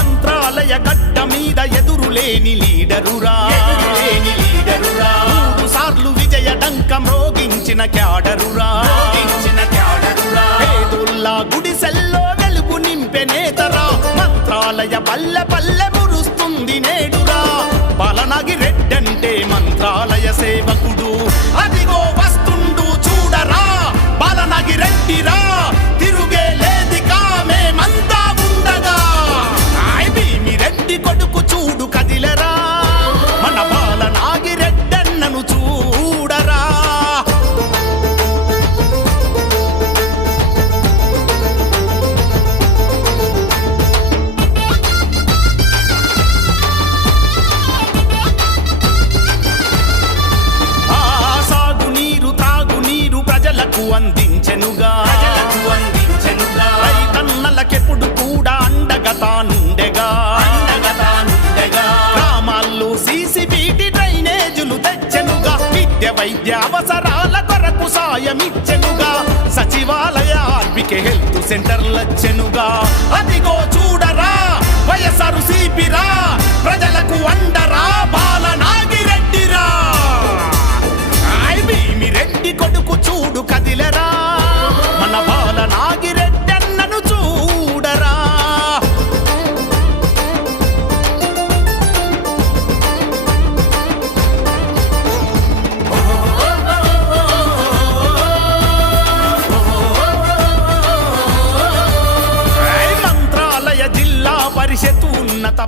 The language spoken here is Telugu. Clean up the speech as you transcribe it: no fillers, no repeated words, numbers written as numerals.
మంత్రాలయ గడ్డ మీద ఎదురులేని లీడరురా 3 సార్లు విజయ డంక మ్రోగించిన క్యాడరురా పేదోళ్ళ గుడిసెల్లో వెలుగు నింపె నేతరా మంత్రాలయ పల్లె పల్లె మురుస్తుంది నేడురా బాలనాగి రెడ్డంటే మంత్రాలయ సేవకుడు అదిగో వస్తుండు చూడరా బాలనాగి రెడ్డిరా తిరుగే లేదికా మేమంతా ఉండగా భీమి రెడ్డి కొడుకు చూడు కదిలరా మన బాలనాగి రెడ్డన్నను చూడరా అందించెనుగా రైతన్నలకెప్పుడు కూడా అండగా తానుండెగా గ్రామాల్లో సీసీబీటీ డ్రైనేజులు తెచ్చెనుగా విద్య వైద్య అవసరాల కొరకు సాయమిచ్చెనుగా సచివాలయ ఆర్బికే హెల్త్ సెంటర్లచ్చెనుగా అదిగో చూడరా వయసారు సిపిరా ప్రజలకు అండరా బాలనాగి రెడ్డిరా భీమి రెడ్డి కొడుకు చూడు కదిలరా మన బాలనాగి రెడ్డన్నను చూడరా మంత్రాలయ జిల్లా పరిషత్ ఉన్నత